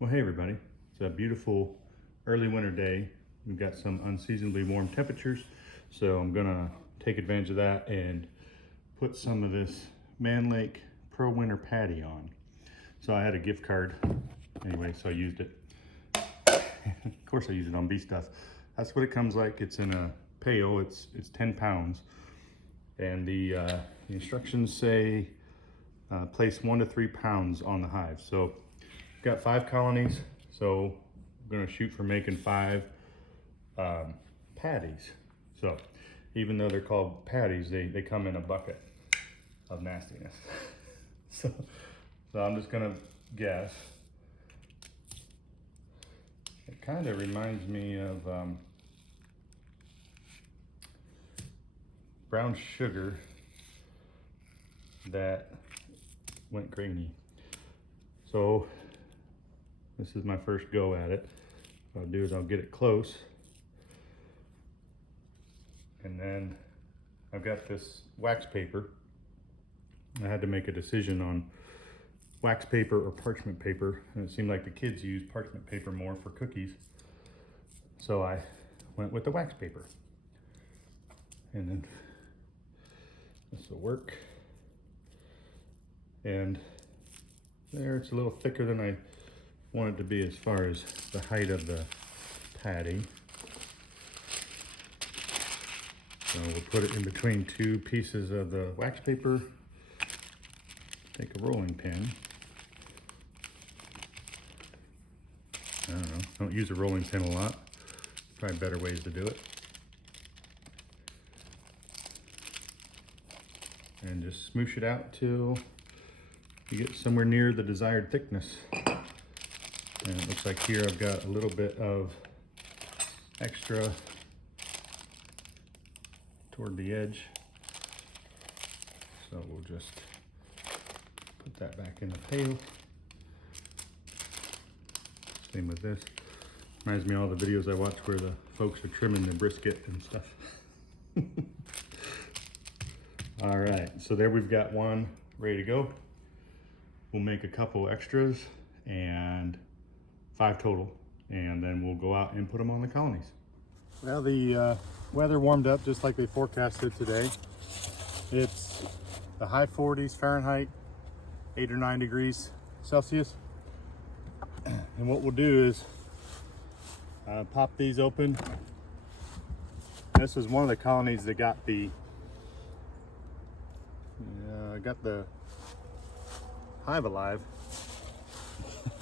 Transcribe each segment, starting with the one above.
Well, hey everybody. It's a beautiful early winter day. We've got some unseasonably warm temperatures, so I'm gonna take advantage of that and put some of this Man Lake Pro Winter Patty on. So I had a gift card anyway, so I used it. Of course I use it on bee stuff. That's what it comes like. It's in a pail. It's 10 pounds. And the instructions say place 1 to 3 pounds on the hive. So got 5 colonies, so I'm gonna shoot for making 5 patties. So even though they're called patties, they come in a bucket of nastiness. so I'm just gonna guess. It kind of reminds me of brown sugar that went grainy. So this is my first go at it. What I'll do is I'll get it close. And then I've got this wax paper. I had to make a decision on wax paper or parchment paper. And it seemed like the kids use parchment paper more for cookies. So I went with the wax paper. And then this will work. And there, it's a little thicker than I want it to be as far as the height of the patty. So we'll put it in between 2 pieces of the wax paper. Take a rolling pin. I don't know, don't use a rolling pin a lot. Probably better ways to do it. And just smoosh it out till you get somewhere near the desired thickness. And it looks like here I've got a little bit of extra toward the edge. So we'll just put that back in the pail. Same with this. Reminds me of all the videos I watch where the folks are trimming the brisket and stuff. All right, so there we've got one ready to go. We'll make a couple extras and 5 total, and then we'll go out and put them on the colonies. Well, the weather warmed up just like they forecasted today. It's the high 40s Fahrenheit, 8 or 9 degrees Celsius. And what we'll do is pop these open. This is one of the colonies that got the hive alive.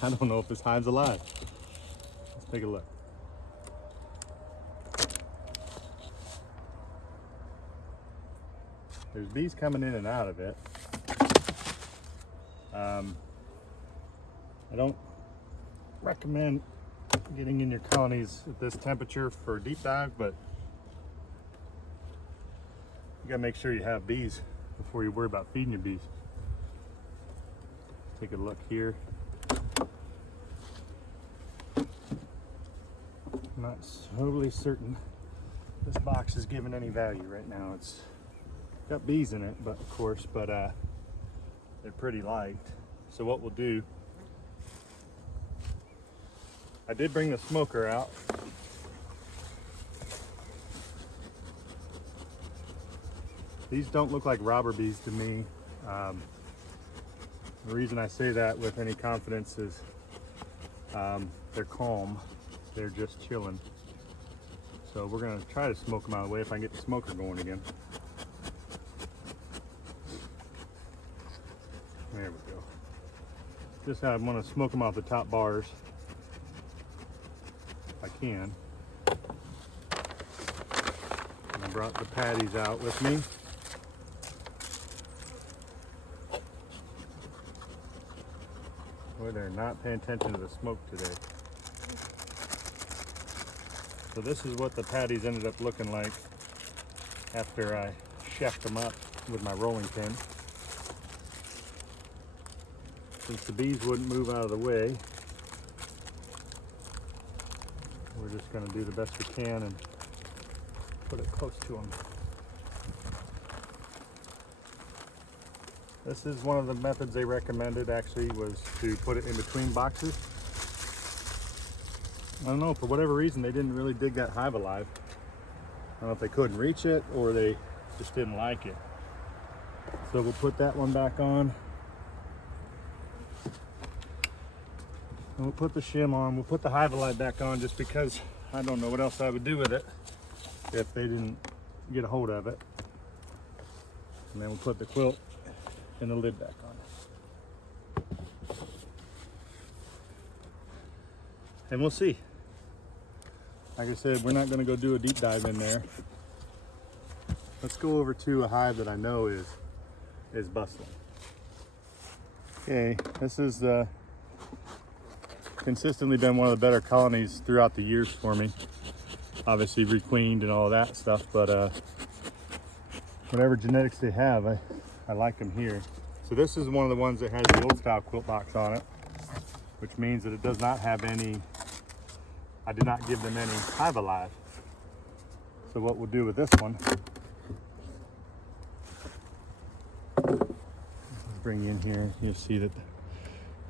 I don't know if this hive's alive. Let's take a look. There's bees coming in and out of it. I don't recommend getting in your colonies at this temperature for a deep dive, but you gotta make sure you have bees before you worry about feeding your bees. Take a look here. I'm not totally certain this box is giving any value right now. It's got bees in it, but of course, they're pretty light. So what we'll do, I did bring the smoker out. These don't look like robber bees to me. The reason I say that with any confidence is they're calm. They're just chilling. So we're gonna try to smoke them out of the way if I can get the smoker going again. There we go. Just I want to smoke them off the top bars if I can. And I brought the patties out with me. Boy, they're not paying attention to the smoke today. So this is what the patties ended up looking like after I chefed them up with my rolling pin. Since the bees wouldn't move out of the way, we're just going to do the best we can and put it close to them. This is one of the methods they recommended, actually, was to put it in between boxes. I don't know, for whatever reason, they didn't really dig that hive alive. I don't know if they couldn't reach it or they just didn't like it. So we'll put that one back on. And we'll put the shim on. We'll put the hive alive back on just because I don't know what else I would do with it if they didn't get a hold of it. And then we'll put the quilt and the lid back on. And we'll see. Like I said, we're not going to go do a deep dive in there. Let's go over to a hive that I know is bustling. Okay, this is consistently been one of the better colonies throughout the years for me. Obviously requeened and all that stuff, but whatever genetics they have, I like them here. So this is one of the ones that has the old style quilt box on it, which means that it does not have any, I did not give them any hive alive. So what we'll do with this one, let's bring you in here, you'll see that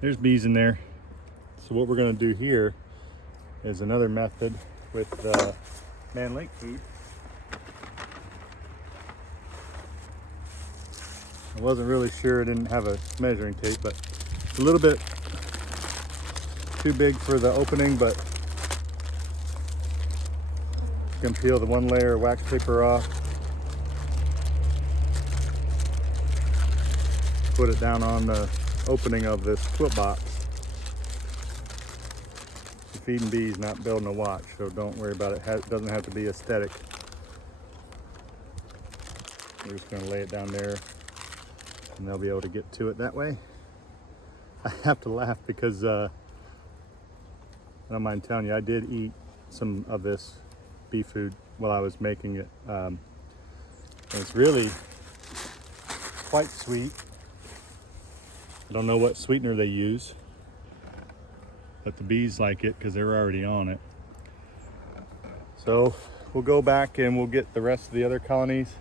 there's bees in there. So what we're gonna do here is another method with the Mann lake food. I wasn't really sure, I didn't have a measuring tape, but it's a little bit too big for the opening, but you can peel the one layer of wax paper off, put it down on the opening of this quilt box. You're feeding bees, not building a watch, so don't worry about it. It doesn't have to be aesthetic. We're just going to lay it down there and they'll be able to get to it that way. I have to laugh because I don't mind telling you, I did eat some of this bee food while I was making it. And it's really quite sweet. I don't know what sweetener they use, but the bees like it because they're already on it. So we'll go back and we'll get the rest of the other colonies.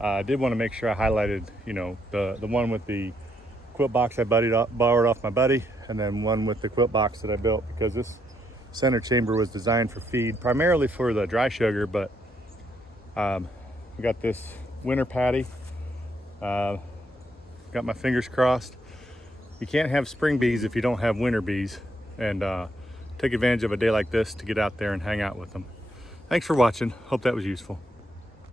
I did want to make sure I highlighted, you know, the one with the quilt box I borrowed off my buddy, and then one with the quilt box that I built, because this center chamber was designed for feed, primarily for the dry sugar, but we got this winter patty. Got my fingers crossed. You can't have spring bees if you don't have winter bees, and take advantage of a day like this to get out there and hang out with them. Thanks for watching. Hope that was useful.